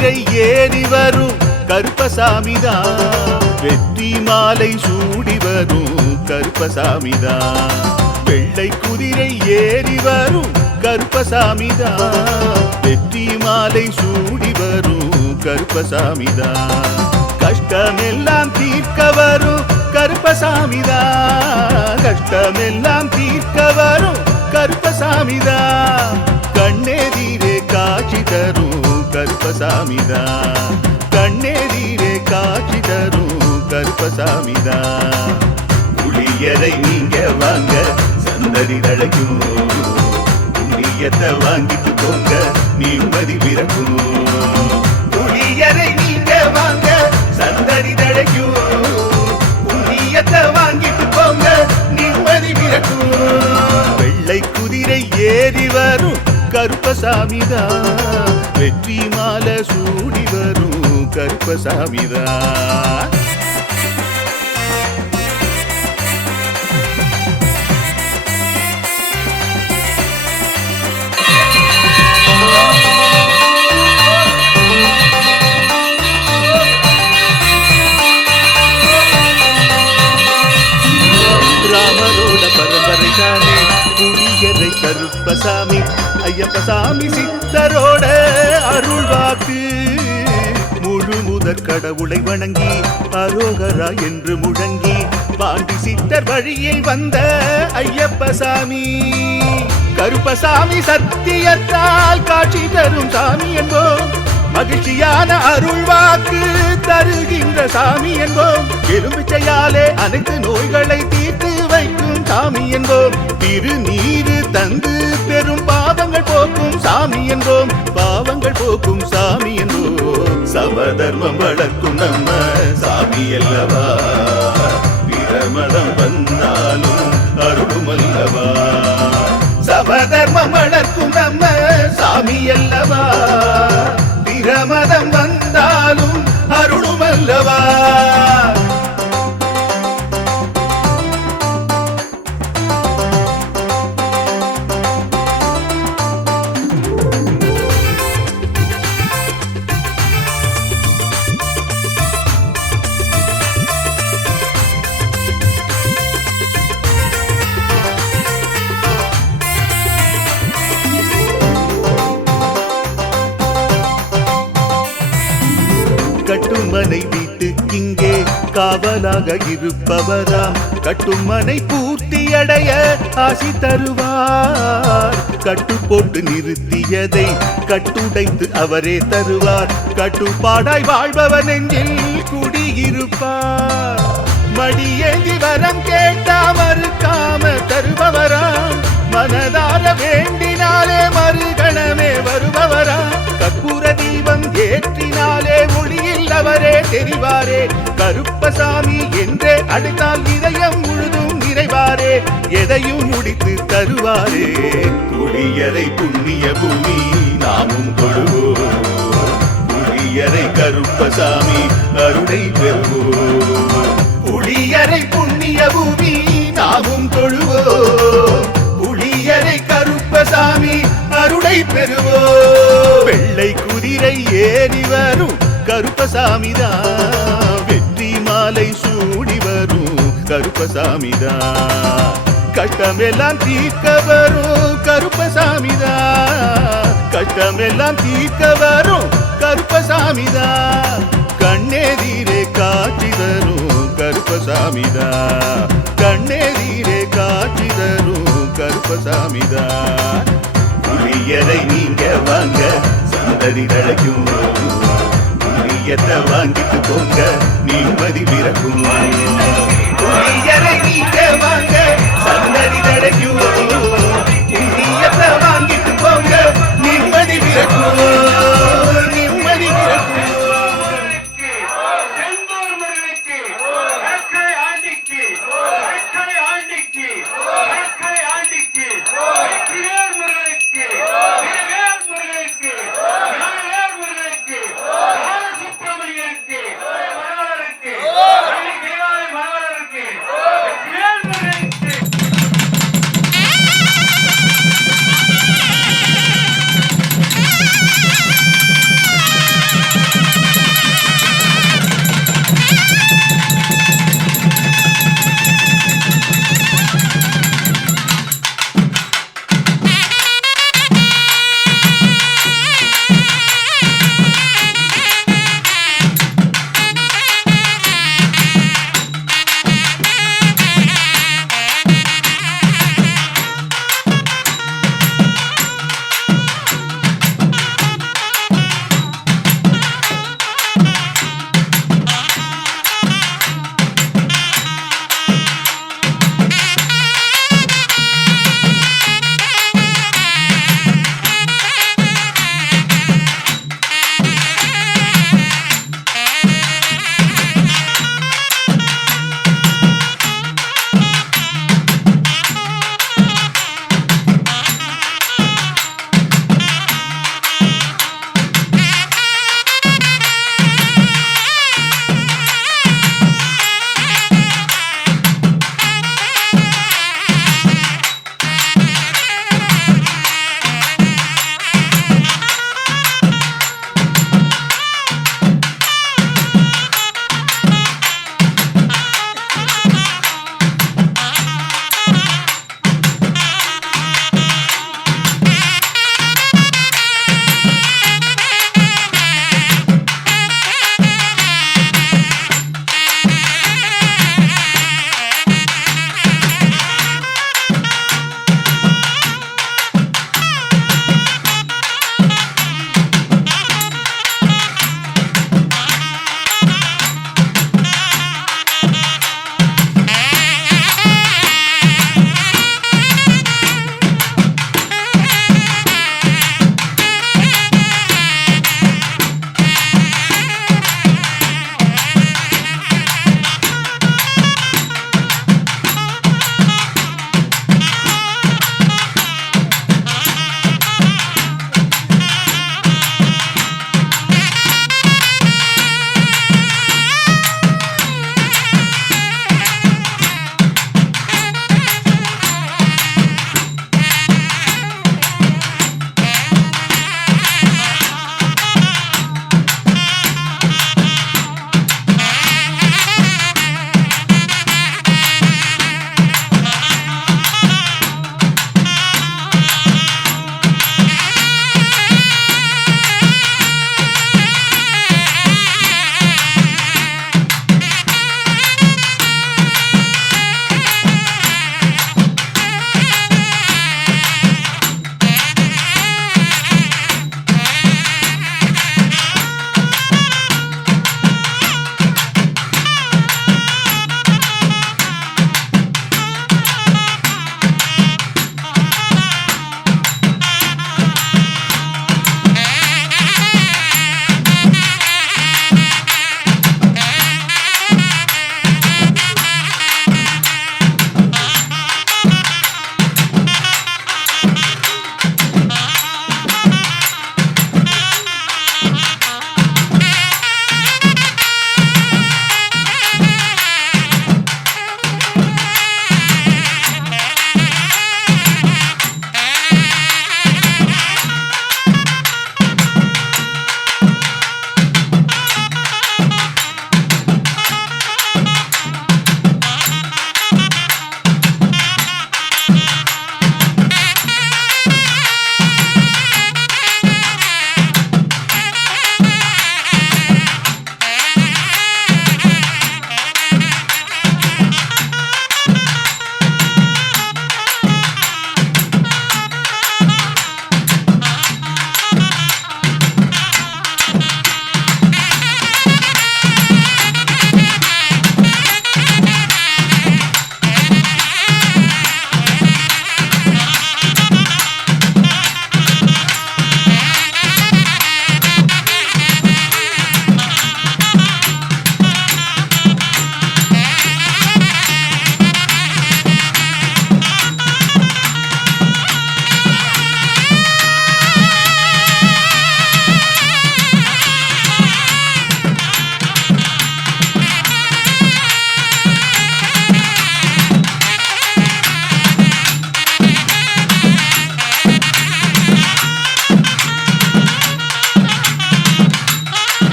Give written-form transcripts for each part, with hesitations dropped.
குதிரை ஏறி வரும் கருப்பசாமிதான், வெற்றி மாலை சூடி வரும் கருப்பசாமிதான். வெள்ளை குதிரை ஏறி வரும் கருப்பசாமிதான், வெற்றி மாலை சூடி வரும் கருப்பசாமிதான். கஷ்டமெல்லாம் தீர்க்க வரும் கருப்பசாமிதான், கஷ்டமெல்லாம் தீர்க்க வரும் கருப்பசாமிதான். கண்ணெதிரே காட்சி தரும் கருப்பசாமிதான், கண்ணெதிரே காட்சி தரும் கருப்பசாமிதான். புளியரை நீங்க வாங்க சந்ததி தழைக்கும், புண்ணியத்தை வாங்கிட்டு போங்க நிம்மதி பிறக்கும். புளியரை நீங்க வாங்க சந்ததி தழைக்கும், புண்ணியத்தை வாங்கிட்டு போங்க நிம்மதி பிறக்கும். வெள்ளை குதிரை ஏறி வரும் கருப்பசாமிதான், வெற்றி மாலை சூடி வரும் கருப்பசாமிதான். ராமரோட பரம்பரை தானே குடியரை கருப்பசாமி, ஐயப்பசாமி சித்தரோட அருள்வாக்கு. முழு முதற் கடவுளை வணங்கி அரோகரா என்று முழங்கி பாண்டி சித்தர் வழியில் வந்த ஐயப்பசாமி. கருப்பசாமி சத்தியத்தால் காட்சி தரும் சாமி என்போம், மகிழ்ச்சியான அருள்வாக்கு தருகின்ற சாமி என்போம். எலும்பிச்சையாலே அனைத்து நோய்களை தீர்த்து வைக்கும் சாமி என்போம். திருநீரு தந்து பெரும் பாவங்கள் போக்கும் சாமி என்போம், பாவங்கள் போக்கும் சாமி என்போம். சமதர்மம் வளர்க்கும் நம்ம சாமி அல்லவா, பிரமதம் வந்தாலும் அருளும் அல்லவா. சமதர்மம் வளர்க்கும் நம்ம சாமி அல்லவா, பிரமதம் வந்தாலும் அருளும் அல்லவா. கட்டுமனை வீட்டுக்கிங்கே காவலாக இருப்பவராம், கட்டுமனை பூர்த்தியடைய ஆசி தருவார். கட்டு போட்டு நிறுத்தியதை கட்டுடைத்து அவரே தருவார், கட்டுப்பாடாய் வாழ்பவர் நெஞ்சில் குடியிருப்பார். மடியேந்தி வரம் கேட்டா மறுக்காம தருபவராம், மனதார வேண்டினாலே மறுகணமே வருபவராம். கற்பூர தீபம் ஏற்றினாலே ஒளியில் அவரே தெரிவாரே, கருப்பசாமி என்றே அழைத்தால் இதயம் முழுதும் நிறைவாரே, எதையும் முடித்து தருவாரே. புளியரை புண்ணிய பூமி நாமும் தொழுவோம், புளியரை கருப்பசாமி அருளை பெறுவோம். புளியரை புண்ணிய பூமி நாமும் தொழுவோம், புளியரை கருப்பசாமி அருளை பெறுவோம். வெள்ளை குதிரை ஏறி வரும் கருப்பசாமிதான், வெற்றி மாலை சூடி வரும் கருப்பசாமிதான். கஷ்டமெல்லாம் தீர்க்க வரும் கருப்பசாமிதான், கஷ்டமெல்லாம் தீர்க்க வரும் கருப்பசாமிதான். கண்ணெதிரே காட்சி தரும் கருப்பசாமிதான், கண்ணெதிரே காட்சி தரும் கருப்பசாமிதான். புளியரை நீங்க வாங்க சந்ததி தழைக்கும், புளியத்தை வாங்கிட்டு போங்க நிம்மதி பிறக்கும். புளியரை நீங்க வாங்க சந்ததி தழைக்கும், புளியத்தை வாங்கிட்டு போங்க நிம்மதி பிறக்கும், நிம்மதி பிறக்கும்.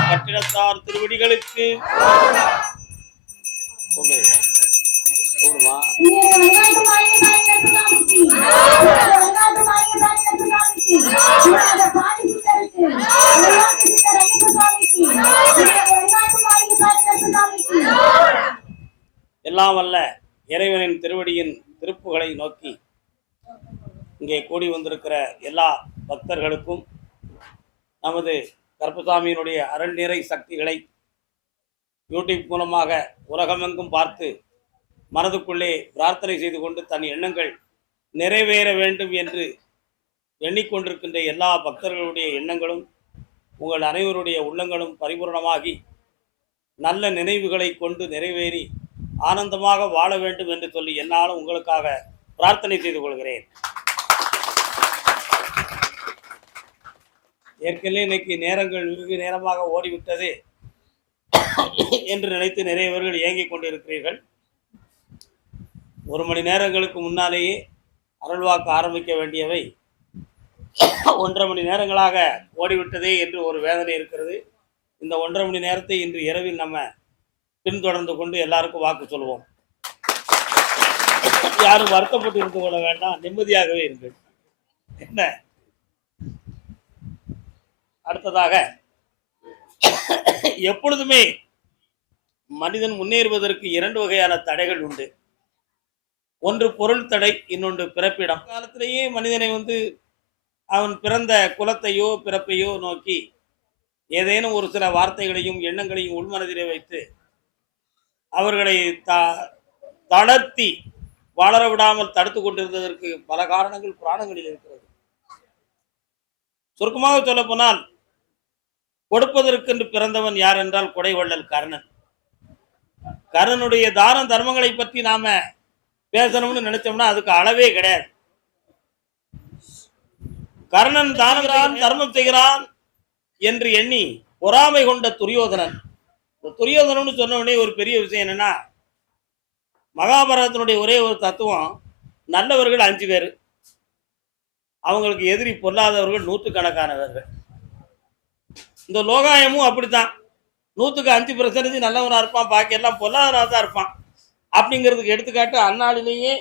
கட்டிடத்தார் திருவடிகளுக்கு எல்லாம் வல்ல இறைவனின் திருவடியின் திருப்புகளை நோக்கி இங்கே கூடி வந்திருக்கிற எல்லா பக்தர்களுக்கும் நமது கருப்பசாமியினுடைய அருள் நிறை சக்திகளை யூடியூப் மூலமாக உலகமெங்கும் பார்த்து மனதுக்குள்ளே பிரார்த்தனை செய்து கொண்டு தன் எண்ணங்கள் நிறைவேற வேண்டும் என்று எண்ணிக்கொண்டிருக்கின்ற எல்லா பக்தர்களுடைய எண்ணங்களும் உங்கள் அனைவருடைய உள்ளங்களும் பரிபூர்ணமாகி நல்ல நினைவுகளை கொண்டு நிறைவேறி ஆனந்தமாக வாழ வேண்டும் என்று சொல்லி என்னாலும் உங்களுக்காக பிரார்த்தனை செய்து கொள்கிறேன். ஏற்கனவே இன்னைக்கு நேரங்கள் வெகு நேரமாக ஓடிவிட்டது என்று நினைத்து நிறையவர்கள் இயங்கிக் கொண்டிருக்கிறீர்கள். 1 மணி நேரங்களுக்கு முன்னாலேயே அருள்வாக்கு ஆரம்பிக்க வேண்டியவை 1.5 மணி நேரங்களாக ஓடிவிட்டதே என்று ஒரு வேதனை இருக்கிறது. இந்த 1.5 மணி நேரத்தை இன்று இரவில் நம்ம பின்தொடர்ந்து கொண்டு எல்லாருக்கும் வாக்கு சொல்லுவோம். யாரும் வருத்தப்பட்டு இருந்து கொள்ள வேண்டாம், நிம்மதியாகவே இருங்கள். என்ன அடுத்ததாக, எப்பொழுதுமே மனிதன் முன்னேறுவதற்கு 2 வகையான தடைகள் உண்டு. ஒன்று பொருள் தடை, இன்னொன்று பிறப்பிடம். காலத்திலேயே மனிதனை அவன் பிறந்த குலத்தையோ பிறப்பையோ நோக்கி ஏதேனும் ஒரு சில வார்த்தைகளையும் எண்ணங்களையும் உள்மனதிலே வைத்து அவர்களை தளர்த்தி வளர விடாமல் தடுத்து கொண்டிருந்ததற்கு பல காரணங்கள் புராணங்களில் இருக்கிறது. சுருக்கமாக சொல்ல போனால், கொடுப்பதற்கென்று பிறந்தவன் யார் என்றால் கொடைவள்ளல் கர்ணன். கர்ணனுடைய தான தர்மங்களை பற்றி நாம பேசணும்னு நினைச்சோம்னா அதுக்கு அளவே கிடையாது. கர்ணன் தானகிறான், தர்மம் செய்கிறான் என்று எண்ணி பொறாமை கொண்ட துரியோதனன். துரியோதனன் சொன்ன உடனே ஒரு பெரிய விஷயம் என்னன்னா, மகாபாரதத்தினுடைய ஒரே ஒரு தத்துவம், நல்லவர்கள் 5 பேர், அவங்களுக்கு எதிரி பொல்லாதவர்கள் நூற்றுக்கணக்கானவர்கள். இந்த லோகாயமும் அப்படித்தான். 100க்கு 5% நல்லவனாக இருப்பான், பாக்கி எல்லாம் பொல்லாதவனாக தான் இருப்பான். அப்படிங்கிறதுக்கு எடுத்துக்காட்டு அந்நாளிலேயே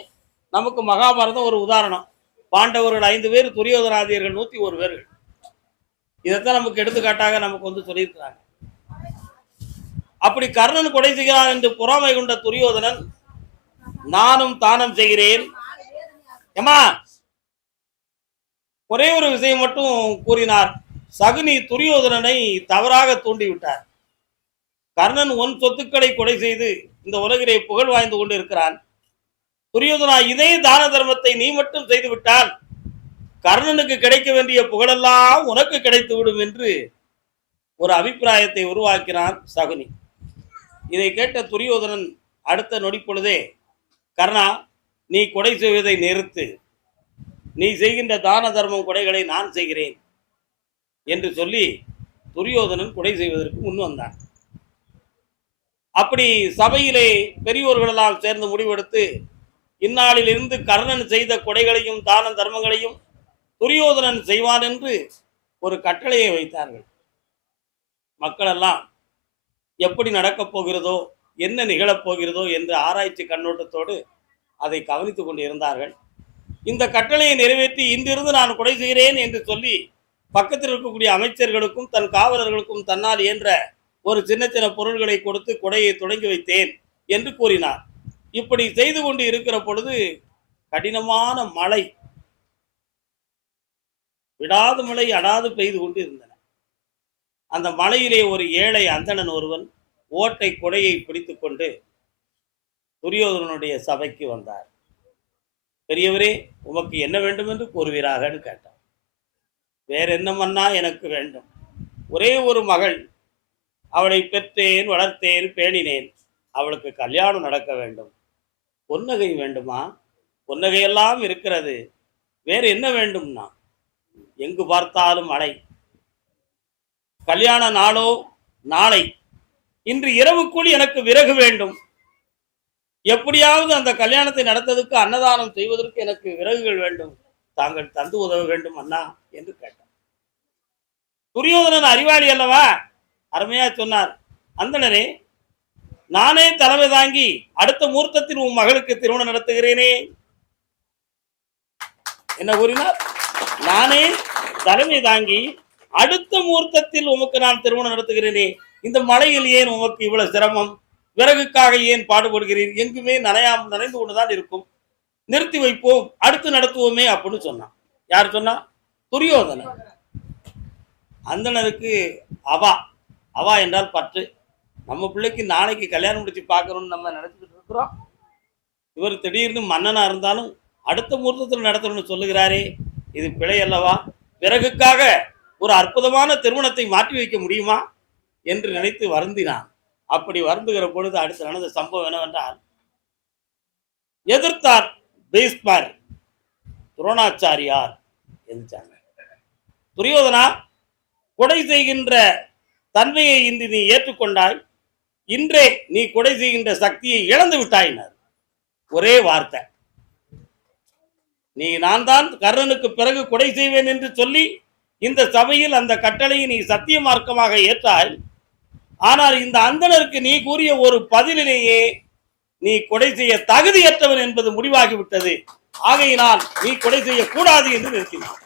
நமக்கு மகாபாரதம் ஒரு உதாரணம். பாண்டவர்கள் 5 பேர், துரியோதனாதியர்கள் 101 பேர்கள். இதைத்தான் நமக்கு எடுத்துக்காட்டாக நமக்கு சொல்லியிருக்கிறாங்க. அப்படி கர்ணன் கொடை செய்கிறான் என்று பொறாமை கொண்ட துரியோதனன், நானும் தானம் செய்கிறேன். ஏமா ஒரே ஒரு விஷயம் மட்டும் கூறினார். சகுனி துரியோதனனை தவறாக தூண்டிவிட்டார். கர்ணன் உன் சொத்துக்களை கொடை செய்து இந்த உலகிலே புகழ் வாய்ந்து கொண்டு இருக்கிறான். துரியோதனா, இதே தான தர்மத்தை நீ மட்டும் செய்து விட்டால் கர்ணனுக்கு கிடைக்க வேண்டிய புகழெல்லாம் உனக்கு கிடைத்து விடும் என்று ஒரு அபிப்பிராயத்தை உருவாக்கினான் சகுனி. இதை கேட்ட துரியோதனன் அடுத்த நொடி பொழுதே, கர்ணா, நீ கொடை செய்வதை நிறுத்து, நீ செய்கின்ற தான தர்மம் கொடைகளை நான் செய்கிறேன் என்று சொல்லி துரியோதனன் கொடை செய்வதற்கு முன் வந்தான். அப்படி சபையிலே பெரியோர்களெல்லாம் சேர்ந்து முடிவெடுத்து இந்நாளிலிருந்து கர்ணன் செய்த கொடைகளையும் தான தர்மங்களையும் துரியோதனன் செய்வான் என்று ஒரு கட்டளையை வைத்தார்கள். மக்களெல்லாம் எப்படி நடக்கப் போகிறதோ, என்ன நிகழப் போகிறதோ என்று ஆராய்ச்சி கண்ணோட்டத்தோடு அதை கவனித்துக் கொண்டு இருந்தார்கள். இந்த கட்டளையை நிறைவேற்றி இன்றிருந்து நான் கொடை செய்கிறேன் என்று சொல்லி பக்கத்தில் இருக்கக்கூடிய அமைச்சர்களுக்கும் தன் காவலர்களுக்கும் தன்னால் இயன்ற ஒரு சின்ன சின்ன பொருள்களை கொடுத்து கொடையை தொடங்கி வைத்தேன் என்று கூறினார். இப்படி செய்து கொண்டு இருக்கிற பொழுது கடினமான மழை, விடாது மழை அடாது பெய்து கொண்டு இருந்தன. அந்த மலையிலே ஒரு ஏழை அந்தணன் ஒருவன் ஓட்டை கொடையை பிடித்து கொண்டு துரியோதனனுடைய சபைக்கு வந்தார். பெரியவரே, உமக்கு என்ன வேண்டும் என்று கூறுவீராகன்னு கேட்டார். வேற என்ன மன்னா எனக்கு வேண்டும்? ஒரே ஒரு மகள், அவளை பெற்றேன், வளர்த்தேன், பேணினேன். அவளுக்கு கல்யாணம் நடக்க வேண்டும். பொன்னகை வேண்டுமா? பொன்னகையெல்லாம் இருக்கிறது. வேறு என்ன வேண்டும்னா? எங்கு பார்த்தாலும் மழை. கல்யாண நாளோ நாளை. இன்று இரவுக்குள் எனக்கு விறகு வேண்டும். எப்படியாவது அந்த கல்யாணத்தை நடத்ததுக்கு அன்னதானம் செய்வதற்கு எனக்கு விறகுகள் வேண்டும். தாங்கள் தந்து உதவ வேண்டும் அண்ணா என்று கேட்டார். துரியோதனன் அறிவாளி அல்லவா, அருமையா சொன்னார். அந்தணரே, நானே தலைமை தாங்கி அடுத்த முகூர்த்தத்தில் உன் மகளுக்கு திருமணம் நடத்துகிறேனே. என்ன கூறினார்? நானே தலைமை தாங்கி அடுத்த முகூர்த்தத்தில் உமக்கு நான் திருமணம் நடத்துகிறேனே. இந்த மழையில் ஏன் உமக்கு இவ்வளவு சிரமம்? விறகுக்காக ஏன் பாடுபடுகிறீர்? எங்குமே நனைந்து கொண்டுதான் இருக்கும். நிறுத்தி வைப்போம், அடுத்து நடத்துவோமே அப்படின்னு சொன்னான். யார் சொன்னா? துரியோதனன். அந்தணருக்கு அவா என்றால் பற்று. நம்ம பிள்ளைக்கு நாளைக்கு கல்யாணம் முடிச்சு பார்க்கணும்னு நம்ம நினைச்சுக்கிட்டு இருக்கிறோம். இவர் திடீர்னு மன்னனா இருந்தாலும் அடுத்த முகூர்த்தத்தில் நடத்தணும்னு சொல்லுகிறாரே, இது பிழை அல்லவா? பிறகுக்காக ஒரு அற்புதமான திருமணத்தை மாற்றி வைக்க முடியுமா என்று நினைத்து வருந்தினான். அப்படி வருந்துகிற பொழுது அடுத்து நடந்த சம்பவம் என்னவென்றால், எதிர்த்தார் பீஷ்மர், துரோணாச்சாரியார் எதிர்த்தாங்க. துரியோதனா, கொடை செய்கின்ற தன்மையை இன்று நீ ஏற்றுக்கொண்டாய், இன்றே நீ கொடை செய்கின்ற சக்தியை இழந்து விட்டாயினார். ஒரே வார்த்தை. நான் தான் கர்ணனுக்கு பிறகு கொடை செய்வேன் என்று சொல்லி இந்த சபையில் அந்த கட்டளையை நீ சத்திய மார்க்கமாக ஏற்றாய். ஆனால் இந்த அந்தணருக்கு நீ கூறிய ஒரு பதிலிலேயே நீ கொடை செய்ய தகுதியற்றவன் என்பது முடிவாகிவிட்டது. ஆகையினால் நீ கொடை செய்யக்கூடாது என்று நிறுத்தினான்.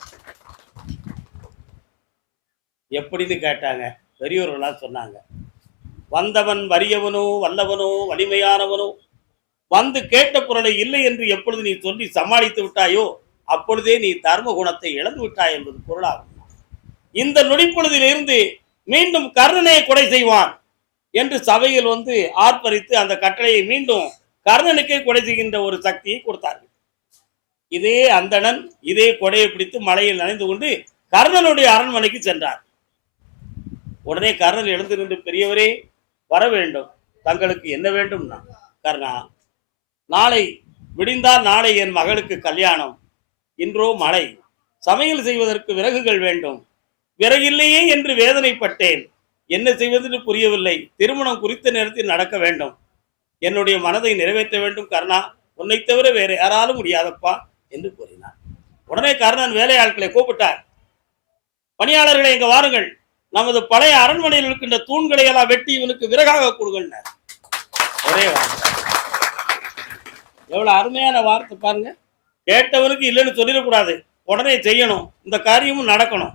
எப்படின்னு கேட்டாங்க. பெரியோர்களா சொன்னாங்க, வந்தவன் வறியவனோ வல்லவனோ வலிமையானவனோ வந்து கேட்ட பொருளை இல்லை என்று எப்பொழுது நீ சொல்லி சமாளித்து விட்டாயோ அப்பொழுதே நீ தர்ம குணத்தை இழந்து விட்டாய் என்பது பொருளாகும். இந்த நொடிப்பொழுதிலிருந்து மீண்டும் கர்ணனை கொலை செய்வான் என்று சபையில் வந்து ஆர்ப்பரித்து அந்த கட்டளையை மீண்டும் கர்ணனுக்கே கொலை செய்கின்ற ஒரு சக்தியை கொடுத்தார்கள். இதே அந்தணன் இதே கொடையை பிடித்து மலையில் நனைந்து கொண்டு கர்ணனுடைய அரண்மனைக்கு சென்றார். உடனே கர்ணன் எழுந்து நின்று, பெரியவரே வர வேண்டும், தங்களுக்கு என்ன வேண்டும்? கர்ணா, நாளை விடிந்தால் நாளை என் மகளுக்கு கல்யாணம், இன்றோ மழை, சமையல் செய்வதற்கு விறகுகள் வேண்டும், விறகில்லையே என்று வேதனைப்பட்டேன், என்ன செய்வதென்று புரியவில்லை, திருமணம் குறித்த நேரத்தில் நடக்க வேண்டும், என்னுடைய மனதை நிறைவேற்ற வேண்டும் கர்ணா, உன்னை தவிர வேறு யாராலும் முடியாதப்பா என்று கூறினார். உடனே கர்ணன் வேலையாட்களை கூப்பிட்டார். பணியாளர்களை இங்க வாருங்கள், நமது பழைய அரண்மனையில் இருக்கின்ற தூண்களை எல்லாம் வெட்டி இவனுக்கு விறகாக கொடுங்கள். ஒரே வார்த்தை, எவ்வளவு அருமையான வார்த்தை பாருங்க. கேட்டவனுக்கு இல்லைன்னு சொல்லிடக்கூடாது, உடனே செய்யணும், இந்த காரியமும் நடக்கணும்.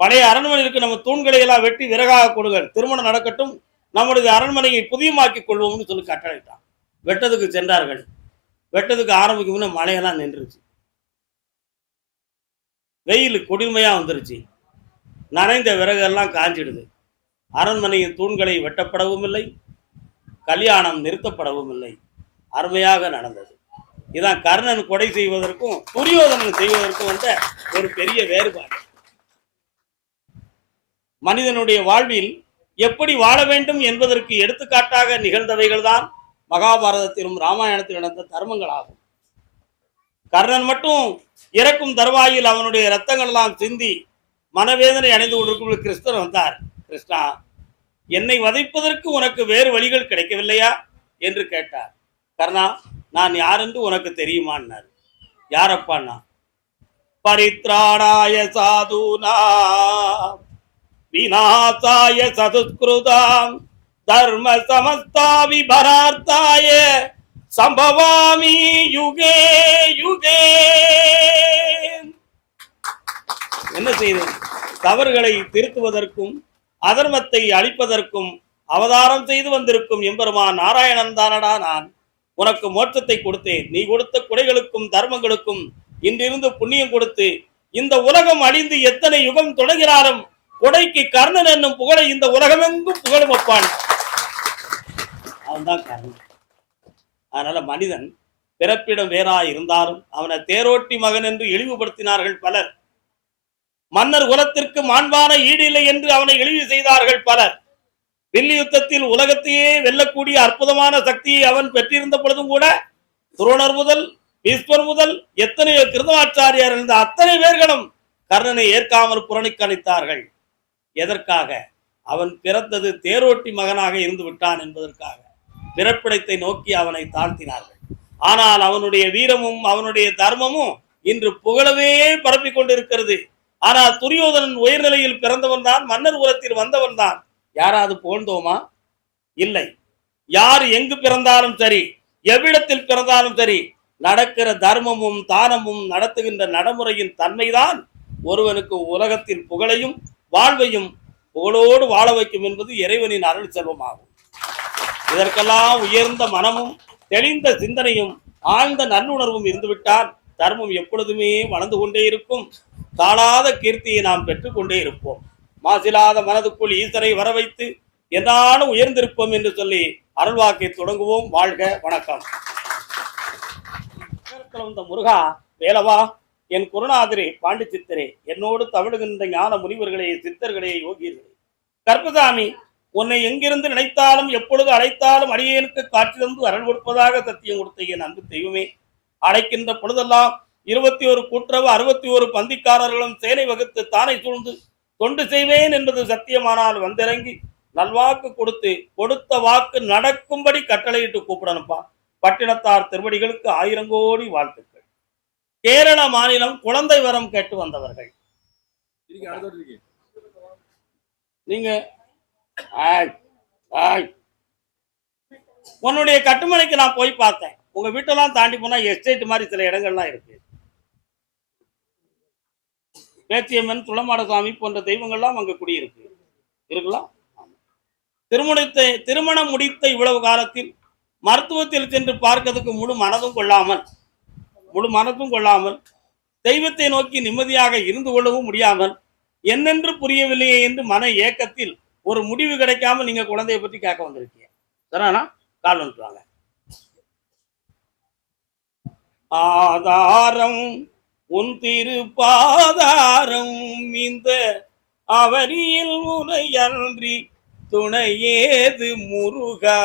பழைய அரண்மனைக்கு நம்ம தூண்களை எல்லாம் வெட்டி விறகாக கொடுங்கள், திருமணம் நடக்கட்டும், நம்முடைய அரண்மனையை புதியமாக்கிக் கொள்வோம்னு சொல்லி கட்டளையிட்டான். வெட்டதுக்கு சென்றார்கள். வெட்டதுக்கு ஆரம்பிக்கும் மழையெல்லாம் நின்றுச்சு, வெயில் கொடுமையா வந்துருச்சு, நனைந்த விறகெல்லாம் காஞ்சிடுது. அரண்மனையின் தூண்களை வெட்டப்படவும் இல்லை, கல்யாணம் நிறுத்தப்படவும் இல்லை. அருமையாக நடந்தது. இதான் கர்ணன் கொடை செய்வதற்கும் துரியோதனன் செய்வதற்கும் வந்த ஒரு பெரிய வேறுபாடு. மனிதனுடைய வாழ்வில் எப்படி வாழ வேண்டும் என்பதற்கு எடுத்துக்காட்டாக நிகழ்ந்தவைகள் தான் மகாபாரதத்திலும் ராமாயணத்தில் நடந்த தர்மங்களாகும். கர்ணன் மட்டும் இறக்கும் தருவாயில் அவனுடைய ரத்தங்கள் எல்லாம் சிந்தி மனவேதனை அடைந்து கொண்டிருக்கும் கிருஷ்ணர் வந்தார். கிருஷ்ணா, என்னை வதைப்பதற்கு உனக்கு வேறு வழிகள் கிடைக்கவில்லையா என்று கேட்டார். கர்ணா, நான் யார் என்று உனக்கு தெரியுமான்னார். யாரப்பான்னா, பரித்ராணாய சாதுனா விநாசாய சதுஸ்கிருதாம் தர்ம சமஸ்தாவி பரார்த்தாய சம்பவாமி யுகே யுகே. என்ன செய்தேன்? தவறுகளை திருத்துவதற்கும் அதர்மத்தை அழிப்பதற்கும் அவதாரம் செய்து வந்திருக்கும் எம்பெருமான் நாராயணன் தானடா நான். உனக்கு மோட்சத்தை கொடுத்தேன், நீ கொடுத்த குடைகளுக்கும் தர்மங்களுக்கும் இன்றிருந்து புண்ணியம் கொடுத்து இந்த உலகம் அழிந்து எத்தனை யுகம் தொடங்கினாலும் கொடைக்கு கர்ணன் என்னும் புகழை இந்த உலகமெங்கும் புகழ் வைப்பான். அவன்தான் கர்ணன். அதனால மனிதன் பிறப்பிடம் வேறா இருந்தாலும் அவனை தேரோட்டி மகன் என்று இழிவுபடுத்தினார்கள் பலர். மன்னர் குலத்திற்கு மாண்பான ஈடு இல்லை என்று அவனை இழிவு செய்தார்கள் பலர். வில்லி யுத்தத்தில் உலகத்தையே வெல்லக்கூடிய அற்புதமான சக்தியை அவன் பெற்றிருந்த பொழுதும் கூட துரோணர் முதல் பீஸ்வர் முதல் எத்தனையோ கிருதவாச்சாரியார் இருந்த அத்தனை பேர்களும் கர்ணனை ஏற்காமல் புறணிக்கணித்தார்கள். எதற்காக? அவன் பிறந்தது தேரோட்டி மகனாக இருந்து விட்டான் என்பதற்காக பிறப்பிடத்தை நோக்கி அவனை தாழ்த்தினார்கள். ஆனால் அவனுடைய வீரமும் அவனுடைய தர்மமும் இன்று புகழவே பரப்பிக் கொண்டிருக்கிறது. ஆனால் துரியோதனன் உயர்நிலையில் பிறந்தவன் தான், மன்னர் குலத்தில் வந்தவன் தான். யாராவது புகழ்ந்தோமா? இல்லை. யார் எங்கு பிறந்தாலும் சரி, எவ்விடத்தில் பிறந்தாலும் சரி, நடக்கிற தர்மமும் தானமும் நடத்துகின்ற நடைமுறையின் தன்மைதான் ஒருவனுக்கு உலகத்தில் புகழையும் வாழ்வையும் புகழோடு வாழ வைக்கும் என்பது இறைவனின் அருள் செல்வமாகும். இதற்கெல்லாம் உயர்ந்த மனமும் தெளிந்த சிந்தனையும் ஆழ்ந்த நல்லுணர்வும் இருந்துவிட்டால் தர்மம் எப்பொழுதுமே வளர்ந்து கொண்டே இருக்கும். தாழாத கீர்த்தியை நாம் பெற்றுக்கொண்டே இருப்போம். மாசிலாத மனதுக்குள் ஈசரை வர வைத்து என்னாலும் உயர்ந்திருப்போம் என்று சொல்லி அருள்வாக்கை தொடங்குவோம். வாழ்க, வணக்கம். வந்த முருகா, வேலவா, என் குருநாதரே, பாண்டி சித்தரே, என்னோடு தவிழுகின்ற ஞான முனிவர்களே, சித்தர்களே, யோகியர்களே, கற்பசாமி, உன்னை எங்கிருந்து நினைத்தாலும் எப்பொழுது அழைத்தாலும் அடியேனுக்கு காட்சி தந்து அருள் கொடுப்பதாக சத்தியம் கொடுத்த என் அன்பு தெய்வமே, அழைக்கின்ற பொழுதெல்லாம் 21 கூட்டுறவு 61 பந்திக்காரர்களும் சேனை வகுத்து தானை சூழ்ந்து தொண்டு செய்வேன் என்பது சத்தியமானால் வந்திறங்கி நல்வாக்கு கொடுத்து கொடுத்த வாக்கு நடக்கும்படி கட்டளையிட்டு கூப்பிடணும்பா. பட்டினத்தார் திருவடிகளுக்கு 1000 கோடி வாழ்த்துக்கள். கேரள மாநிலம் குழந்தை வரம் கேட்டு வந்தவர்கள் நீங்க உன்னுடைய கட்டுமனைக்கு நான் போய் பார்த்தேன். உங்க வீட்டெல்லாம் தாண்டி போனா எஸ்டேட் மாதிரி சில இடங்கள்லாம் இருக்கு. பேச்சியம்மன், துளமாடசாமி போன்ற தெய்வங்கள்லாம் அங்க குடியிருக்கு. இருக்கலாம். திருமணம் முடித்த இவ்வளவு காலத்தில் மருத்துவத்தில் சென்று பார்க்கிறதுக்கு முழு மனதும் கொள்ளாமல் தெய்வத்தை நோக்கி நிம்மதியாக இருந்து கொள்ளவும் முடியாமல் என்னென்று புரியவில்லையே என்று மன ஏக்கத்தில் ஒரு முடிவு கிடைக்காம நீங்க குழந்தைய பத்தி கேட்க வந்திருக்கீங்க. சரிண்ணா? கால் வந்துட்டுவாங்க. ஆதாரம் உன் திருப்பாதாரம் இந்த அவரியில் உனையன்றி துணையேது முருகா.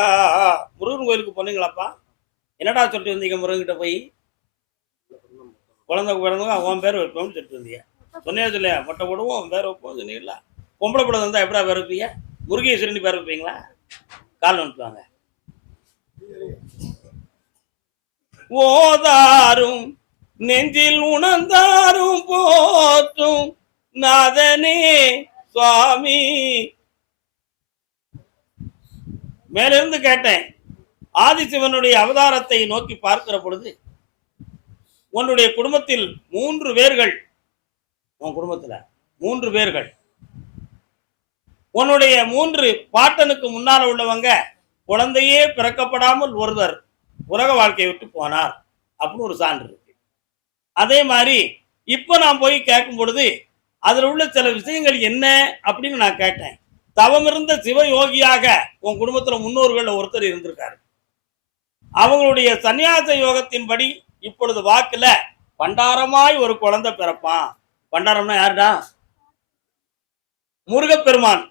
முருகன் கோயிலுக்கு போனீங்களாப்பா? என்னடா சொல்லிட்டு வந்தீங்க முருகன்கிட்ட போய்? குழந்தை பிறந்தவங்க அவன் பேர் வைப்போம்னு சொல்லிட்டு வந்தீங்க. சொன்னே சொல்லையா? மொட்டை போடுவோம் அவன் பேர் வைப்போம் சொன்னீங்களா? பொம்பளை பிள்ளை வந்தா எப்படா பேர் வைப்பீங்க? முருகேஸ்வரன் பேர் வைப்பீங்களா? கால் வந்துட்டுவாங்க. ஓதாரும் நெஞ்சில் உணர்ந்தாரும் போற்றும் நாதனே சுவாமி. மேலிருந்து கேட்டேன், ஆதிசிவனுடைய அவதாரத்தை நோக்கி பார்க்கிற பொழுது உன்னுடைய குடும்பத்தில் 3 பேர்கள், உன் குடும்பத்துல 3 பேர்கள், உன்னுடைய 3 பாட்டனுக்கு முன்னால உள்ளவங்க குழந்தையே பிறக்கப்படாமல் ஒருவர் உலக வாழ்க்கையை விட்டு போனார் அப்படின்னு ஒரு சான்று இருக்கு. அதே மாதிரி இப்ப நான் போய் கேட்கும் பொழுது அதுல உள்ள சில விஷயங்கள் என்ன அப்படின்னு நான் கேட்டேன். தவமிருந்த சிவயோகியாக உன் குடும்பத்துல முன்னோர்கள் ஒருத்தர் இருந்திருக்காரு. அவங்களுடைய சன்னியாச யோகத்தின்படி இப்பொழுது வாக்குல பண்டாரமாய் ஒரு குழந்தை பிறப்பான். பண்டாரம்னா யாருடா? முருகப்பெருமான்.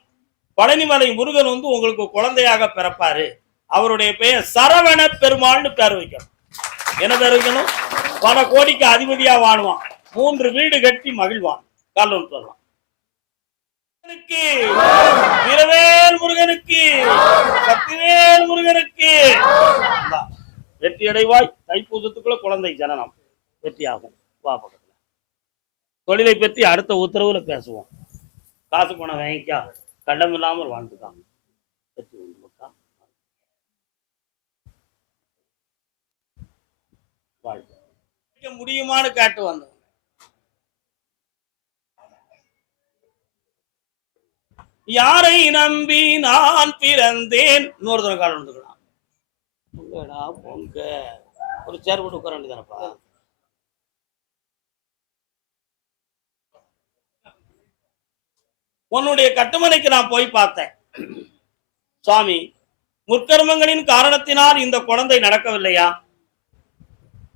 பழனிமலை முருகன் வந்து உங்களுக்கு குழந்தையாக பிறப்பாரு. அவருடைய பெயர் சரவண பெருமாள்னு பேர் வைக்கணும். என்ன பேர் வைக்கணும்? பல கோடிக்கு அதிபதியா வாழ்வான், 3 வீடு கட்டி மகிழ்வான். காலம் சொல்லலாம். வீரவேல் முருகனுக்கு, சக்திவேல் முருகனுக்கு. வெற்றி அடைவாய். தைப்பூசத்துக்குள்ள குழந்தை ஜனனம் வெற்றியாகும். வா பக்கத்துல. தொழிலை பற்றி அடுத்த உத்தரவுல பேசுவோம். காசு பணம் வாங்கிக்கா, கண்டம் இல்லாமல் வாழ்ந்துதான் வெற்றி உண்டு. முடியுமான்னு கேட்டு வந்தோம். யாரை நம்பி நான் பிறந்தேன். இன்னொருத்தர காலம் வந்துக்கலாம். பொங்க ஒரு சேர் போட்டு உட்கார வேண்டியதானப்பா. உன்னுடைய கட்டுமனைக்கு நான் போய் பார்த்தேன். சுவாமி, முற்கர்மங்களின் காரணத்தினால் இந்த குழந்தை நடக்கவில்லையா,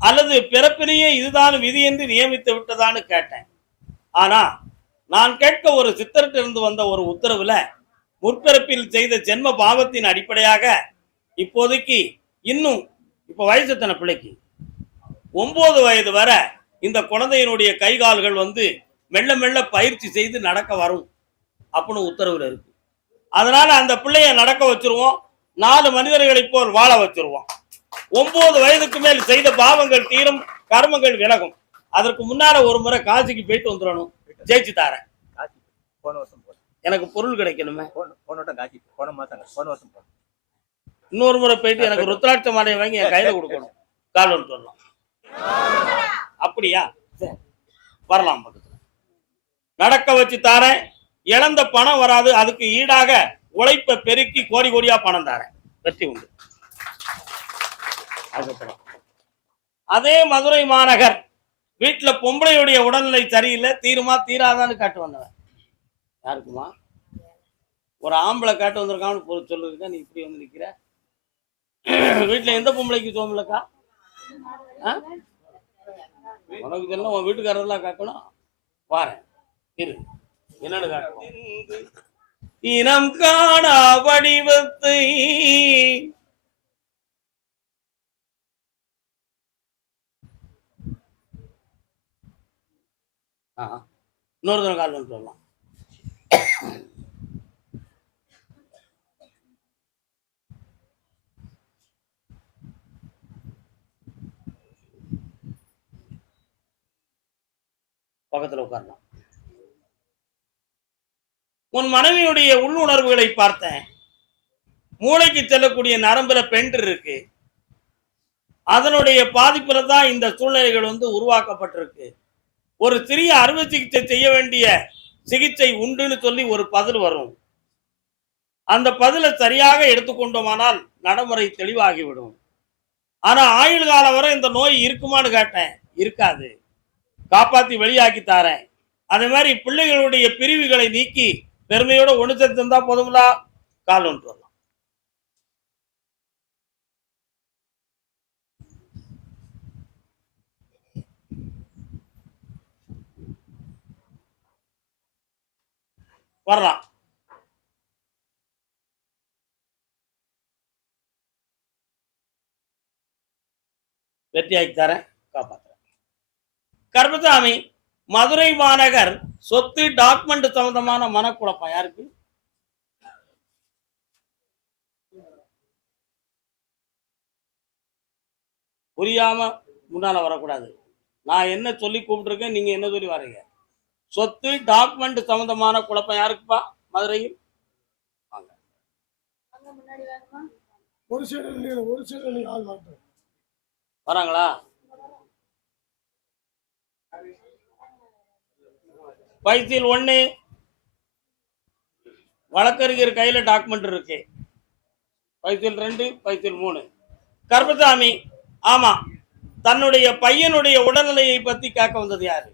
அல்லது பிறப்பிலேயே இதுதான் விதி என்று நியமித்து விட்டதான்னு கேட்டேன். ஆனா நான் கேட்க ஒரு சித்தர்கிட்ட இருந்து வந்த ஒரு உத்தரவுல முற்பிறப்பில் செய்த ஜென்ம பாவத்தின் அடிப்படையாக இப்போதைக்கு இன்னும் இப்ப வயசு தன பிள்ளைக்கு 9 வயது வரை இந்த குழந்தையினுடைய கை கால்கள் வந்து மெல்ல மெல்ல பயிற்சி செய்து நடக்க வரும் அப்படின்னு உத்தரவுல இருக்கு. அதனால அந்த பிள்ளைய நடக்க வச்சிருவோம். 4 மனிதர்களை போல் வாழ வச்சிருவோம். 9 வயதுக்கு மேல் செய்த பாவங்கள் தீரும், கர்மங்கள் விலகும். அதற்கு முன்னால ஒரு முறை காசிக்கு போயிட்டு வந்துடணும். ஜெயிச்சு தாரேன். எனக்கு பொருள் கிடைக்கணுமே. இன்னொரு முறை போயிட்டு எனக்கு ருத்ராட்ச மாலையை வாங்கி என் கையில கொடுக்கணும். கால் ஒன்று சொல்லலாம். அப்படியா? வரலாம். பக்கத்துல நடக்க வச்சு தாரேன். இழந்த பணம் வராது. அதுக்கு ஈடாக உழைப்பை பெருக்கி கோடி கோடியா பணம் தாரேன். வெற்றி உண்டு. அதே மதுரை மாநகர் வீட்டுல பொம்பளையுடைய உடல்நிலை சரியில்லை, தீருமா தீராதான்னு காட்டு வந்தவன். யாருக்குமா? ஒரு ஆம்பளை காட்டு வந்திருக்கான்னு சொல்லிருக்க. நீ இப்படி வந்து நிக்கிற. வீட்டுல எந்த பொம்பளைக்கு சோம்பலக்கா? உனக்கு தெரியல, உன் வீட்டுக்காரர்லாம் காக்கணும். வாரேன் இரு. என்னன்னு காட்டணும்? இனம் காணா வடிவத்தை இன்னொரு தடவை கால் வந்து சொல்லலாம். பக்கத்துல உட்காரலாம். உன் மனைவியுடைய உள்ளுணர்வுகளை பார்த்தேன். மூளைக்கு செல்லக்கூடிய நரம்புல பெண்டர் இருக்கு. அதனுடைய பாதிப்புல தான் இந்த சூழ்நிலைகள் வந்து உருவாக்கப்பட்டிருக்கு. ஒரு சிறிய அறுவை சிகிச்சை செய்ய வேண்டிய சிகிச்சை உண்டுன்னு சொல்லி ஒரு பதில் வரும். அந்த பதிலை சரியாக எடுத்துக்கொண்டோமானால் நடைமுறை தெளிவாகிவிடும். ஆனா ஆயுள் காலம் வரை இந்த நோய் இருக்குமான்னு கேட்டேன். இருக்காது. காப்பாத்தி வெளியாக்கி தாரேன். அதே மாதிரி பிள்ளைகளுடைய பிரிவுகளை நீக்கி பெருமையோட ஒண்ணு சேர்த்து இருந்தா போதுங்களா? கால் ஒன்று வரலாம். வரலாம். வெற்றியாக்கி தரேன், காப்பாத்துறேன். கருப்பசாமி, மதுரை மாநகர் சொத்து டாக்குமெண்ட் சம்பந்தமான மனக்குழப்பம் யாருக்கு? புரியாம முன்னால வரக்கூடாது. நான் என்ன சொல்லி கூப்பிட்டுருக்கேன், நீங்க என்ன சொல்லி வரீங்க? சொத்து டாக்குமெண்ட் சம்பந்தமான குழப்பம் யாருக்குப்பா மதுரையில்? வராங்களா? பைசில் 1 வழக்கறிஞர் கையில டாக்குமெண்ட் இருக்கு. பைசில் 2, பைசில் 3. கருப்பசாமி, ஆமா, தன்னுடைய பையனுடைய உடல்நிலையை பத்தி கேட்க வந்தது யாரு?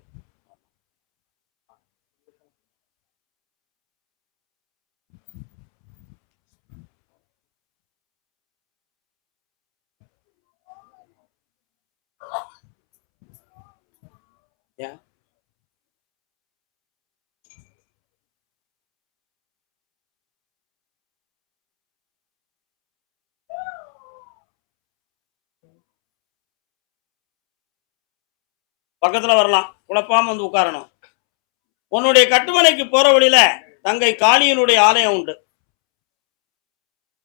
பக்கத்துல வரலாம், குழப்பாம வந்து உட்காரணும். உன்னுடைய கட்டுமனைக்கு போற வழியில தங்கை காளியனுடைய ஆலயம் உண்டு.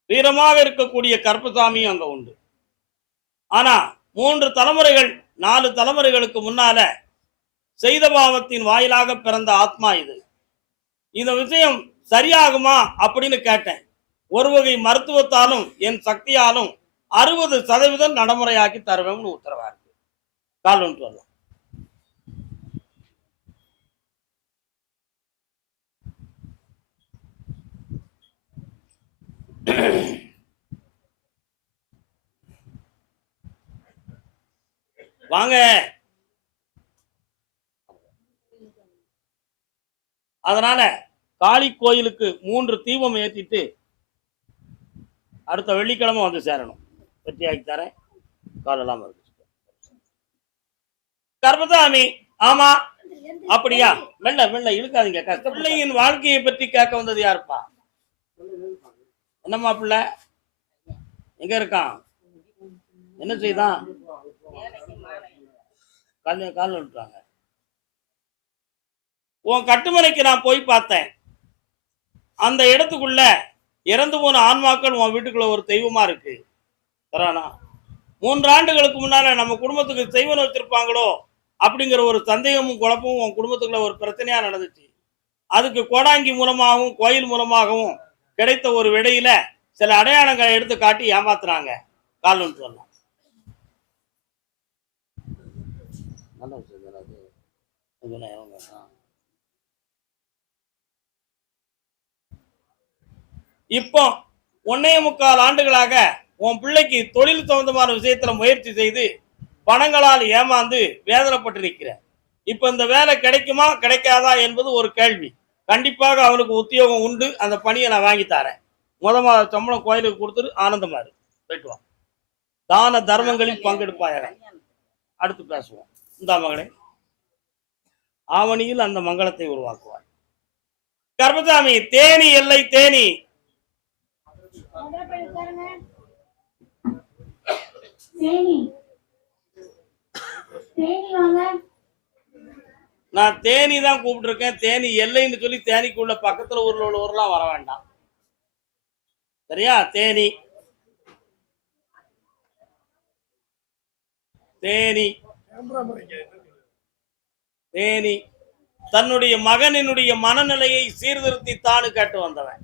வீரமாக இருக்கக்கூடிய கருப்பசாமியும் அங்க உண்டு. ஆனா 3 தலைமுறைகள் 4 தலைமுறைகளுக்கு முன்னால செய்த பாவத்தின் வாயிலாக பிறந்த ஆத்மா இது. இந்த விஷயம் சரியாகுமா அப்படின்னு கேட்டேன். ஒரு வகை மருத்துவத்தாலும் என் சக்தியாலும் 60% நடைமுறையாக்கி தருவேன் உத்தரவா இருக்கு. கால் ஒன்று வரலாம். வாங்க. அதனால காளி கோயிலுக்கு 3 தீபம் ஏற்றிட்டு அடுத்த வெள்ளிக்கிழமை வந்து சேரணும். வெற்றியாக்கி தரேன், காலெல்லாம் இருக்கு. கர்மசாமி, ஆமா, அப்படியா? மெல்ல மெல்ல இழுக்காதீங்க. பிள்ளையின் வாழ்க்கையை பற்றி கேட்க வந்தது யாருப்பா? என்னம்மா பிள்ளை எங்க இருக்கான்? என்ன செய்தான்? கால் விட்டுறாங்க. உன் கட்டுமனைக்கு நான் போய் பார்த்தேன். அந்த இடத்துக்குள்ள இறந்து போன ஆன்மாக்கள் உன் வீட்டுக்குள்ள ஒரு தெய்வமா இருக்கு. 3 ஆண்டுகளுக்கு முன்னால நம்ம குடும்பத்துக்கு செய்வன வச்சிருப்பாங்களோ அப்படிங்கிற ஒரு சந்தேகமும் குழப்பமும் உன் குடும்பத்துக்குள்ள ஒரு பிரச்சனையா நடந்துச்சு. அதுக்கு கோடாங்கி மூலமாகவும் கோயில் மூலமாகவும் கிடைத்த ஒரு விடையில சில அடையாளங்களை எடுத்து காட்டி ஏமாத்துறாங்க. கால் ஒன்று சொல்லலாம். இப்போ 1.25 ஆண்டுகளாக உன் பிள்ளைக்கு தொழில் சம்பந்தமான விஷயத்துல முயற்சி செய்து பணங்களால் ஏமாந்து வேதனைப்பட்டு நிற்கிற. இப்ப இந்த வேலை கிடைக்குமா கிடைக்காதா என்பது ஒரு கேள்வி. கண்டிப்பாக அவனுக்கு உத்தியோகம் உண்டு. அந்த பணியை நான் வாங்கி தரேன். மாத சம்பளம் கோயிலுக்கு கொடுத்துட்டு ஆனந்தமா இருக்கு. போயிட்டு வா. தான தர்மங்களில் பங்கெடுப்பாயாக. அடுத்து பேசுவோம். இந்த மகனே, ஆவணியில் அந்த மங்களத்தை உருவாக்குவார். கர்மசாமி, தேனி எல்லை தேனி. நான் தேனி தான் கூப்பிட்டு இருக்கேன். தேனி எல்லைன்னு சொல்லி தேனிக்குள்ள பக்கத்துல ஊர்ல உள்ளவர்லாம் வர வேண்டாம். சரியா? தேனி தேனி தேனி தன்னுடைய மகனினுடைய மனநிலையை சீர்திருத்தி தானு கேட்டு வந்தவன்.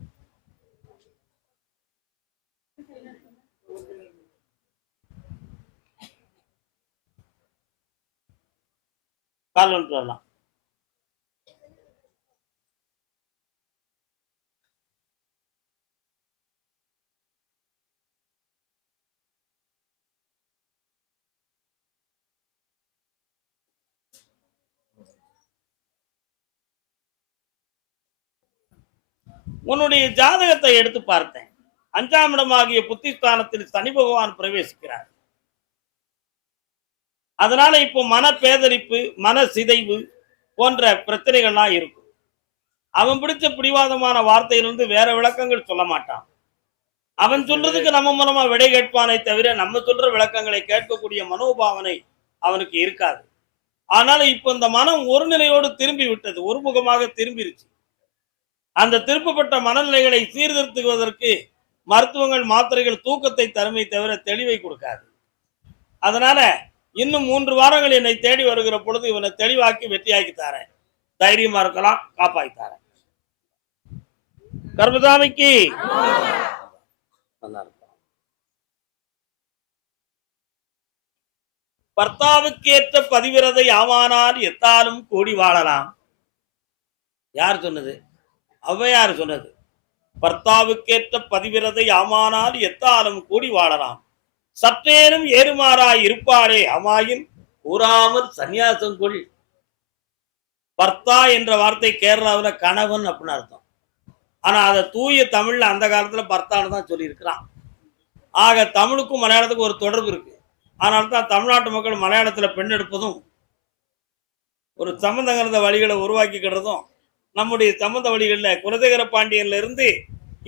கால் ஒன்று வரலாம். உன்னுடைய ஜாதகத்தை எடுத்து பார்த்தேன். 5ஆம் இடமாகிய புத்திஸ்தானத்தில் சனி பகவான் பிரவேசிக்கிறார். அதனால இப்போ மன பேதலிப்பு, மன சிதைவு போன்ற பிரச்சனைகள்லாம் இருக்கும். அவன் பிடிச்ச பிடிவாதமான வார்த்தையிலிருந்து வேற விளக்கங்கள் சொல்ல மாட்டான். அவன் சொல்றதுக்கு நம்ம மூலமா விடை கேட்பானே தவிர நம்ம சொல்ற விளக்கங்களை கேட்கக்கூடிய மனோபாவனை அவனுக்கு இருக்காது. ஆனால இப்ப இந்த மனம் ஒரு நிலையோடு திரும்பி விட்டது, ஒருமுகமாக திரும்பிருச்சு. அந்த திருப்பப்பட்ட மனநிலைகளை சீர்திருத்துவதற்கு மருத்துவங்கள், மாத்திரைகள் தூக்கத்தை தருமை தவிர தெளிவை கொடுக்காது. அதனால இன்னும் 3 வாரங்கள் என்னை தேடி வருகிற பொழுது இவனை தெளிவாக்கி வெற்றியாக்கி தாரேன். தைரியமா இருக்கலாம், காப்பாத்தி தாரேன். கர்மசாமிக்கு பர்த்தாவுக்கேற்ற பதிவிரதை ஆவானால் எத்தாலும் கூடி வாழலாம். யார் சொன்னது? ஔவையார் சொன்னது. பர்த்தாவுக்கேற்ற பதிவிரதை ஆமானால் எத்தாலும் கூடி வாழலாம், சற்றேனும் ஏறுமாறாய் இருப்பாரே அமாயின் கூறாமல் சந்நியாசம் கொள். பர்த்தா என்ற வார்த்தை கேரளாவில் கணவன் அப்படின்னு அர்த்தம். ஆனா அதை தூய தமிழ்ல அந்த காலத்துல பர்த்தான்னு தான் சொல்லி இருக்கிறான். ஆக தமிழுக்கும் மலையாளத்துக்கும் ஒரு தொடர்பு இருக்கு. அதனால தான் தமிழ்நாட்டு மக்கள் மலையாளத்துல பெண் எடுப்பதும் ஒரு சம்பந்தங்கிறத வழிகளை உருவாக்கிக்கிறதும் நம்முடைய சம்பந்த வழிகளில் குலசேகர பாண்டியன்ல இருந்து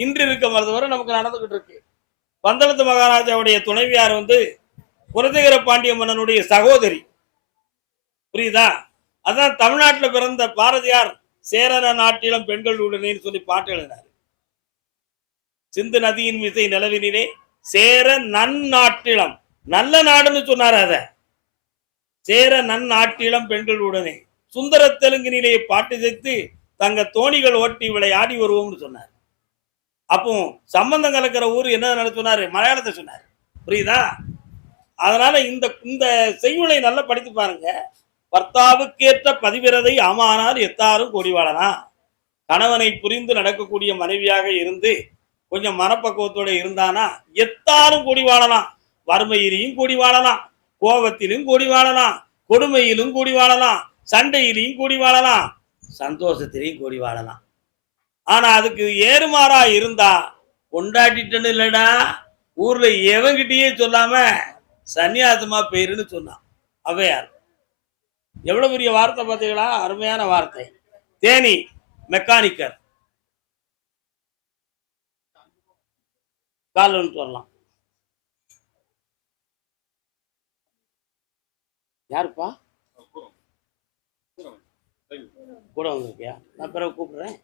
இன்று இருக்க மருந்து வரை நமக்கு நடந்துகிட்டு இருக்கு. பந்தளத்து மகாராஜாவுடைய துணைவியார் குலசேகர பாண்டிய மன்னனுடைய சகோதரி. புரியுதா? அதான் தமிழ்நாட்டில் பிறந்த பாரதியார் சேரன நாட்டிலும் பெண்கள் உடனேன்னு சொல்லி பாட்டு எழுதினார். சிந்து நதியின் விசை நிலவினிலே சேர நன்னாட்டிலம், நல்ல நாடுன்னு சொன்னார். அத சேர நன்னாட்டிலம் பெண்கள் உடனே சுந்தர தெலுங்கினிலே பாட்டு சேர்த்து தங்க தோணிகள் ஓட்டி விளையாடி வருவோம்னு சொன்னார். அப்போ சம்பந்தம் கலக்கிற ஊர் என்ன சொன்னாரு? மலையாளத்தை சொன்னார். புரியுதா? அதனால இந்த இந்த செய்யுளை நல்லா படித்து பாருங்க. பர்த்தாவுக்கேற்ற பதிவிரதை ஆமானால் எத்தாரும் கூடி வாழலாம். கணவனை புரிந்து நடக்கக்கூடிய மனைவியாக இருந்து கொஞ்சம் மனப்பக்குவத்தோட இருந்தானா எத்தாரும் கூடி வாழலாம். வறுமையிலையும் கூடி வாழலாம், கோபத்திலும் கூடி வாழலாம், கொடுமையிலும் கூடி வாழலாம், சண்டையிலையும் கூடி வாழலாம், சந்தோஷத்திலையும் கூடி வாழலாம். ஆனா அதுக்கு ஏறுமாறா இருந்தா கொண்டாடிட்டேன்னு இல்லடா, ஊர்ல எவங்கிட்டயே சொல்லாம சன்னியாசமா போயிருன்னு சொன்னான் ஔவையார். எவ்வளவு பெரிய வார்த்தை பார்த்தீங்களா? அருமையான வார்த்தை. தேனி மெக்கானிக்கர் காலன்னு சொல்லலாம். யாருப்பா கூட வந்திருக்கியா? நான் பிறகு கூப்பிடுறேன்.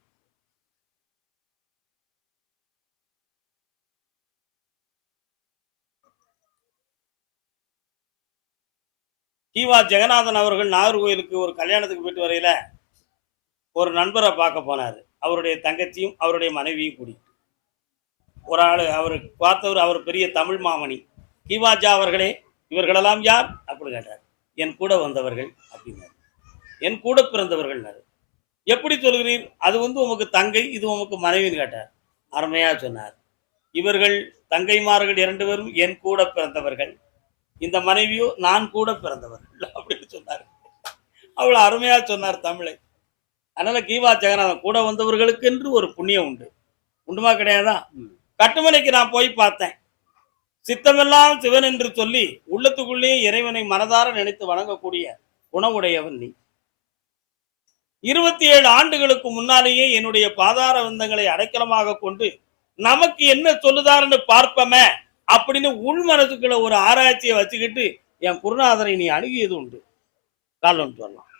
கீவா ஜெகநாதன் அவர்கள் நாகர்கோயிலுக்கு ஒரு கல்யாணத்துக்கு போயிட்டு வரையில ஒரு நண்பரை பார்க்க போனாரு. அவருடைய தங்கச்சியும் அவருடைய மனைவியும் கூடி ஒரு ஆளு அவரு பார்த்தவர். அவர் பெரிய தமிழ் மாமணி. கீவாஜா அவர்களே, இவர்களெல்லாம் யார் அப்படி கேட்டார். என் கூட வந்தவர்கள் அப்படின்னாரு. என் கூட பிறந்தவர்கள். எப்படி சொல்கிறீர்? அது உமக்கு தங்கை, இது உமக்கு மனைவின்னு கேட்டார். அருமையா சொன்னார். இவர்கள் தங்கைமார்கள் 2 பேரும் என் கூட பிறந்தவர்கள், இந்த மனைவியோ நான் கூட பிறந்தவர்கள் அப்படின்னு சொன்னார். அவ்வளவு அருமையா சொன்னார் தமிழை. அதனால கீவா ஜெகநாதன் கூட வந்தவர்களுக்கு என்று ஒரு புண்ணியம் உண்டு. உண்டுமா கிடையாதா? கட்டுமனைக்கு நான் போய் பார்த்தேன். சித்தமெல்லாம் சிவன் என்று சொல்லி உள்ளத்துக்குள்ளேயே இறைவனை மனதார நினைத்து வணங்கக்கூடிய குணமுடையவன் நீ. 27 ஆண்டுகளுக்கு முன்னாலேயே என்னுடைய பாதார வந்தங்களை அடைக்கலமாக கொண்டு நமக்கு என்ன சொல்லுதாருன்னு பார்ப்பமே அப்படின்னு உள் மனசுக்குள்ள ஒரு ஆராய்ச்சியை வச்சுக்கிட்டு என் குருநாதரை நீ அணுகியது உண்டு. காலம் சொல்லலாம்.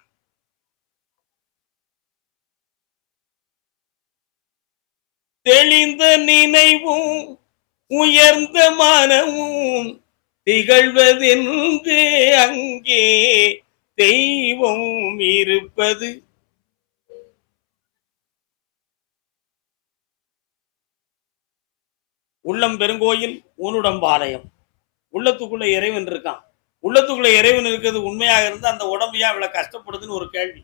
தெளிந்த நினைவும் உயர்ந்த மனமும் திகழ்வதென்று அங்கே தெய்வம் இருப்பது. உள்ளம் பெருங்கோயில், ஊனுடம்பாலயம். உள்ளத்துக்குள்ள இறைவன் இருக்கான். உள்ளத்துக்குள்ள இறைவன் இருக்கிறது உண்மையாக இருந்தா அந்த உடம்பு ஏன் இவ்வளவு கஷ்டப்படுதுன்னு ஒரு கேள்வி.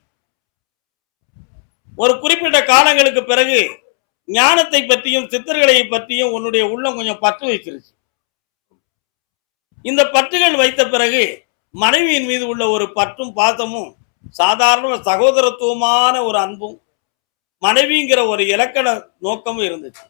ஒரு குறிப்பிட்ட காலங்களுக்கு பிறகு ஞானத்தை பற்றியும் சித்தர்களை பற்றியும் உன்னுடைய உள்ளம் கொஞ்சம் பற்று வைச்சிருச்சு. இந்த பற்றுகள் வைத்த பிறகு மனைவியின் மீது உள்ள ஒரு பற்றும் பாசமும் சாதாரண சகோதரத்துவமான ஒரு அன்பும் மனைவிங்கிற ஒரு இலக்கண நோக்கமும் இருந்துச்சு.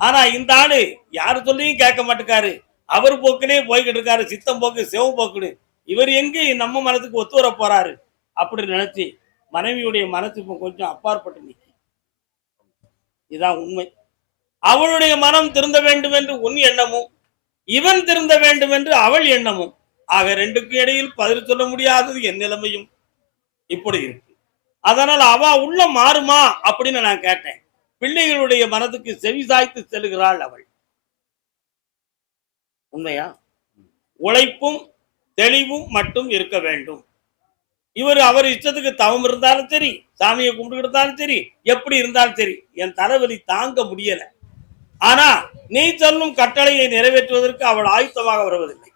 ஆனா இந்த ஆளு யாரு சொல்லியும் கேட்க மாட்டேக்காரு. அவர் போக்குனே போய்கிட்டு இருக்காரு. சித்தம் போக்கு சிவம் போக்குன்னு. இவர் எங்க நம்ம மனசுக்கு ஒத்து வர போறாரு அப்படின்னு நினைச்சு மனைவியுடைய மனசு இப்ப கொஞ்சம் அப்பாற்பட்டு நிற்கும். இதுதான் உண்மை. அவளுடைய மனம் திருந்த வேண்டும் என்று உன் எண்ணமும், இவன் திருந்த வேண்டும் என்று அவள் எண்ணமும், ஆக ரெண்டுக்கு இடையில் பதில் சொல்ல முடியாதது என் நிலைமையும் இப்படி இருக்கு. அதனால் அவ உள்ள மாறுமா அப்படின்னு நான் கேட்டேன். பிள்ளைகளுடைய மனதுக்கு செவி சாய்த்து செல்கிறாள் அவள். உண்மையா? உழைப்பும் தெளிவும் மட்டும் இருக்க வேண்டும். அவர் இஷ்டத்துக்கு தவம் இருந்தாலும் சரி, சாமியை கும்பிட்டுக்கிட்டாலும் சரி, எப்படி இருந்தாலும் சரி, என் தலைவலி தாங்க முடியல. ஆனா நீ சொல்லும் கட்டளையை நிறைவேற்றுவதற்கு அவள் ஆயுத்தமாக வருவதில்லை.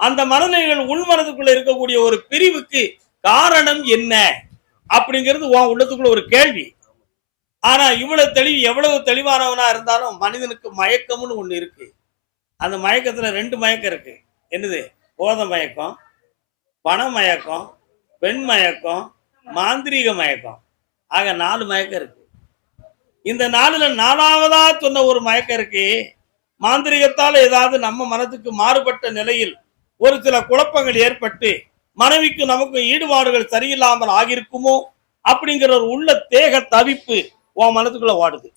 அந்த மனநிலைகள் உள்மனதுக்குள்ள இருக்கக்கூடிய ஒரு பிரிவுக்கு காரணம் என்ன அப்படிங்கிறது உன் உள்ளத்துக்குள்ள ஒரு கேள்வி. ஆனா எவ்வளவு தெளிவானவனா இருந்தாலும் மனிதனுக்கு மயக்கம்னு ஒண்ணு இருக்கு. அந்த மயக்கத்துல 2 மயக்கம் இருக்கு. என்னது? போத மயக்கம், பண மயக்கம், பெண் மயக்கம், மாந்திரீக மயக்கம். ஆக 4 மயக்கம் இருக்கு. இந்த 4ல 4வதா சொன்ன ஒரு மயக்கம் இருக்கு. மாந்திரிகத்தால் ஏதாவது நம்ம மனதுக்கு மாறுபட்ட நிலையில் ஒரு சில குழப்பங்கள் ஏற்பட்டு மனைவிக்கு நமக்கு ஈடுபாடுகள் சரியில்லாமல் ஆகியிருக்குமோ அப்படிங்கிற ஒரு உள்ள தேக தவிப்பு உன் மனதுக்குள்ள வாடுது.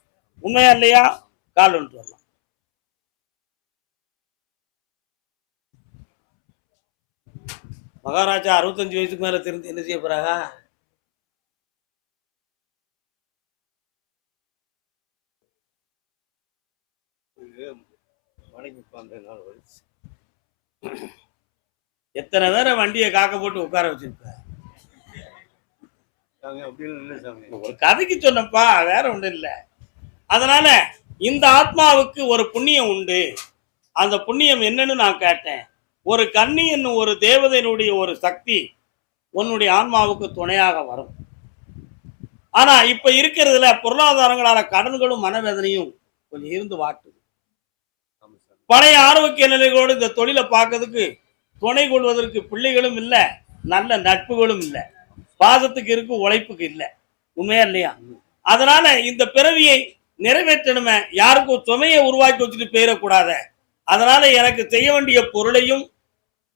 உண்மையா இல்லையா? கால் ஒன்று வரலாம். மகாராஜா 65 வயசுக்கு மேல திருந்து என்ன செய்ய போறாங்க? எத்தனை பேரை வண்டியை காக்க போட்டு உட்கார வச்சிருப்ப? ஒரு கதைக்கு சொன்னப்பா, வேற ஒண்ணு இல்ல. அதனால இந்த ஆத்மாவுக்கு ஒரு புண்ணியம் உண்டு. அந்த புண்ணியம் என்னன்னு நான் கேட்டேன். ஒரு கன்னி என்னும் ஒரு தேவதையினுடைய ஒரு சக்தி உன்னுடைய ஆன்மாவுக்கு துணையாக வரும். ஆனா இப்ப இருக்கிறதுல பொருளாதாரங்களால கடன்களும் மனவேதனையும் கொஞ்சம் இருந்து வாட்டுது. பழைய ஆரோக்கிய நிலைகளோடு இந்த தொழிலை பார்க்கறதுக்கு துணை கொள்வதற்கு பிள்ளைகளும் இல்ல, நல்ல நட்புகளும் இல்ல, பாசத்துக்கு இருக்கு, உழைப்புக்கு இல்ல. உண்மையா இல்லையா? அதனால இந்த பிறவியை நிறைவேற்றணுமே, யாருக்கும் சுமையை உருவாக்கி வச்சுட்டு போயிடக்கூடாத. அதனால எனக்கு செய்ய வேண்டிய பொருளையும்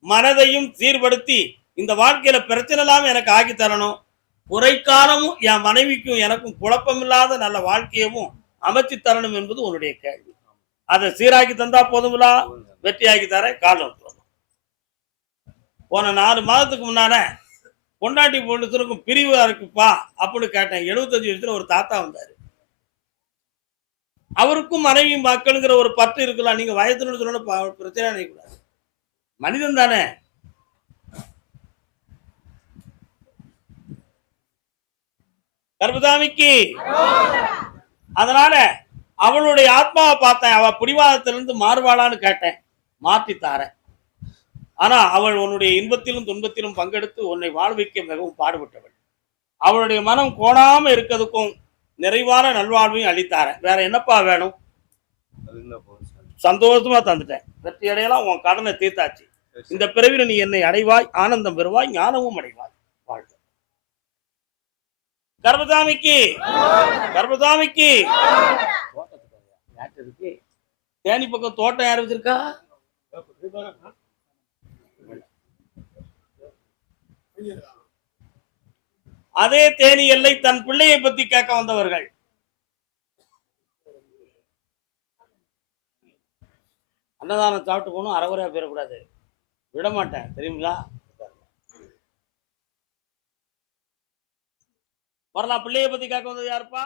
மனதையும் சீர்படுத்தி இந்த வாழ்க்கையில பிரச்சனை இல்லாம எனக்கு ஆக்கி தரணும். குறைக்காலமும் என் மனைவிக்கும் எனக்கும் குழப்பமில்லாத நல்ல வாழ்க்கையவும் அமைச்சு தரணும் என்பது உன்னுடைய கேள்வி. அதை சீராக்கி தந்தா போதுங்களா? வெற்றியாக்கி தர காலம். போன 4 மாதத்துக்கு முன்னால பொண்டாட்டி பொண்ணுக்கும் பிரிவா இருக்குப்பா அப்படின்னு கேட்டேன். 75 வயசுல ஒரு தாத்தா வந்தாரு. அவருக்கும் மனைவி மக்களுங்கிற ஒரு பற்று இருக்கலாம். நீங்க வயதுன்னு சொன்ன பிரச்சனை நினைக்கூடாது. மனிதன் தானே. கர்மசாமிக்கு அதனால அவளுடைய ஆத்மாவை பார்த்தேன். அவ பிடிவாதத்திலிருந்து மாறுவாளான்னு கேட்டேன். மாற்றி தாரேன். ஆனா அவள் உன்னுடைய இன்பத்திலும் துன்பத்திலும் பங்கெடுத்து உன்னை வாழ்விக்க மிகவும் பாடுபட்டவள். அவளுடைய மனம் கோணாம இருக்கிறதுக்கும் நிறைவான நல்வாழ்வையும் அளித்தாரேன். வேற என்னப்பா வேணும்? சந்தோஷமா தந்துட்டேன். வெற்றி அடையலாம். உன் கடனை தீர்த்தாச்சு. இந்த பிறவில நீ என்னை அடைவாய், ஆனந்தம் பெறுவாய், ஞானமும் அடைவாய். வாழ்க. கர்மசாமிக்கு கர்மசாமிக்கு தேனி பக்கம் தோட்டம் யார் வச்சிருக்கா? அதே தேனி எல்லை தன் பிள்ளையை பத்தி கேட்க வந்தவர்கள். அன்னதானம் சாப்பிட்டு போகணும், அறகுறையா போயிடக்கூடாது. விட மாட்டேன், தெரியுங்களா? வரலாம். பிள்ளையை பத்தி கேட்க வந்தது யாருப்பா?